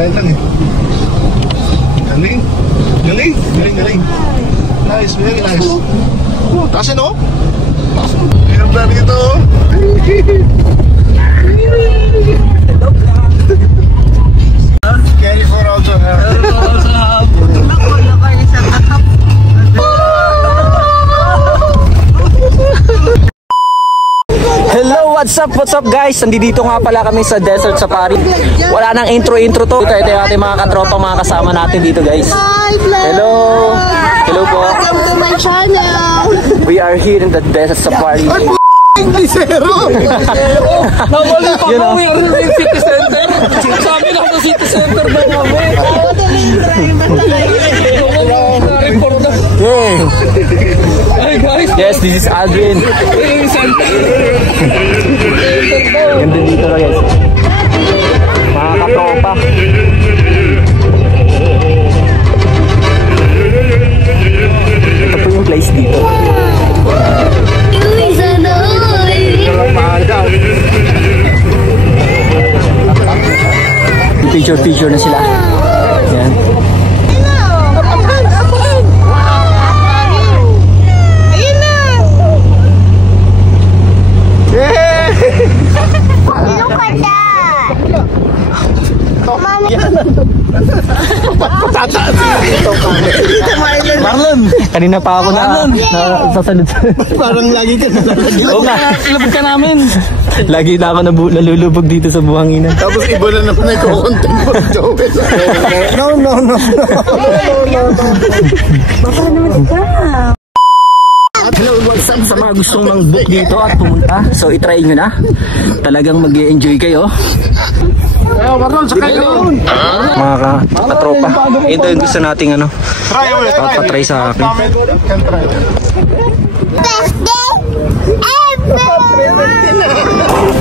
Slide lang eh. Galing. Galing. Galing, galing. Nice, very nice. Oh, taas yun, oh. Ganda dito. Carry for also have. Hello, what's up guys? Nandito nga pala kami sa Desert Safari. Wala nang intro to. Ito yung ating mga katropa, mga kasama natin dito guys. Hello. Hello po. Welcome to my channel. We are here in the Desert Safari. Hindi zero. Nawala pa kami ang city center. Sabi na sa city center ba kami? Hey guys. Yes, this is Aldrin. Ganda dito guys. Mga katropa. Ito po yung place dito. Picture na sila. Yan. Marlon! Kanina pa ako na sasanod. Parang lagi ka nalalagay. Oo nga. Ilabog ka namin. Lagi na ako nalulubog dito sa buhanginan. Tapos iba na naman ay kukontent mo, Joel. No. Baka naman ikaw. Hello, what's up sa mga gustong mag-book dito at pumunta. So, itry nyo na. Talagang mag-e-enjoy kayo. Marlon, sakay ka doon. Mga katropa. Ito yung gusto nating ano. Try ulit. Patry sa akin. Can try. Best day ever.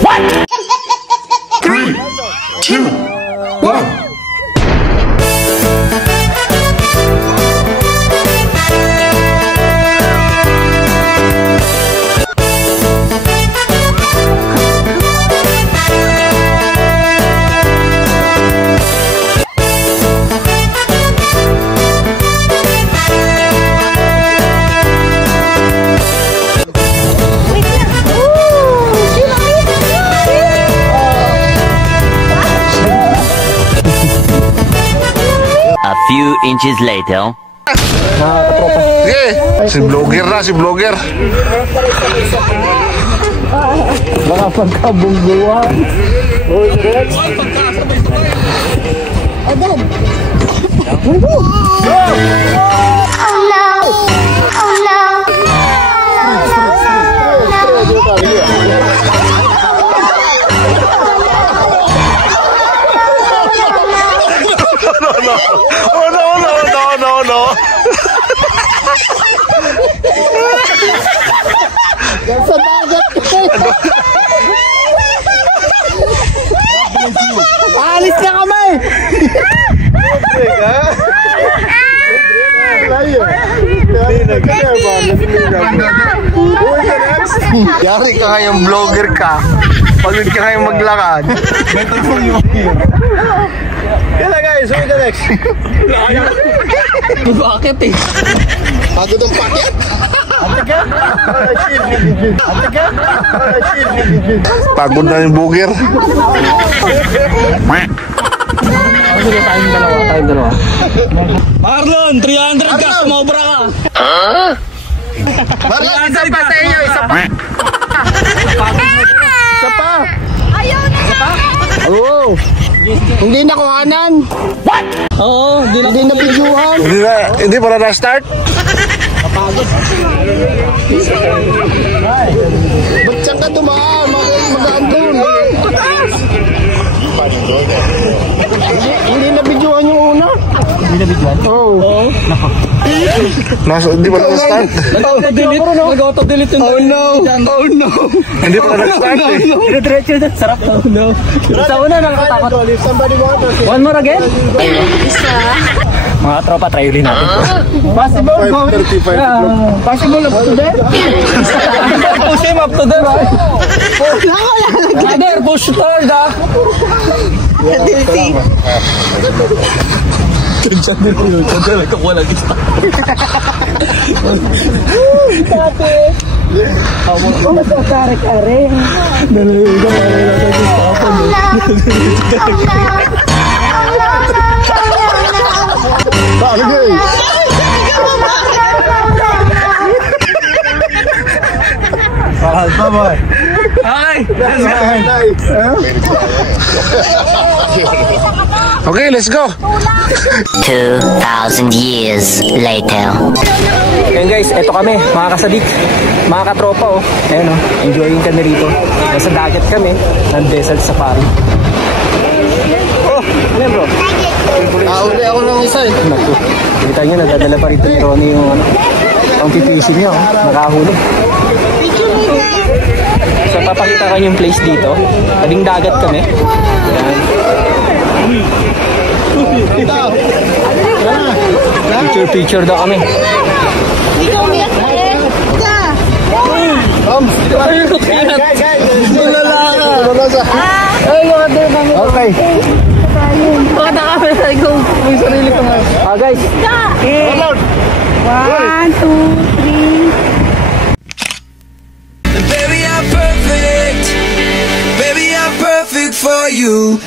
What? 3, 2, 1. A few inches later. Sige, si vlogger na, si vlogger. Baka pagkabungguan. No. Sa dagat. Alis ka kami! Yari ka ngayong vlogger ka. Pagod ka ngayong maglakad. Yan na guys, wait the next. Bakit eh? Pagod ang paket? Pagod na yung bugger. Sige, tayong dalawa. Marlon, 300 ka, sumobra ka. Marlon, isa pa sa inyo, isa pa. Isa pa. Ayaw na sa. Oo. Hindi na kuhanan. What? Oo, Hindi na videohan. Hindi pa na-start. Ba't saan ka dumaan? Magaan doon. Hindi na videohan yung una. Hindi na bigyan? Oo. Hindi pa na-start. Nag-auto-delete yung Oh no. Hindi pa na-start eh. Diretso na. Sarap to. No. Sa una, nakakatakot. One more again? Isa. Mga tropa, try ulit natin. Possible up to there? push him up to there. Brother, push hard ah. Okay, let's go. 2,000 years later. Ayan guys, eto kami, mga kasadik, mga katropa oh. Ayan oh, enjoying kami rito. Nasa dagat kami, ng desert safari. Oh, ano yan bro? Uli ako ng isa eh. Naku, kita nyo, nadadala pa rito ni Ronnie yung ano, ang fishing niya oh, nakahuli. So papakita ko yung place dito. Tabing dagat kami. Ayan. Picture daw kami. Okay. Guys. 1, 2, 3. Baby, I'm perfect. Baby, I'm perfect for you.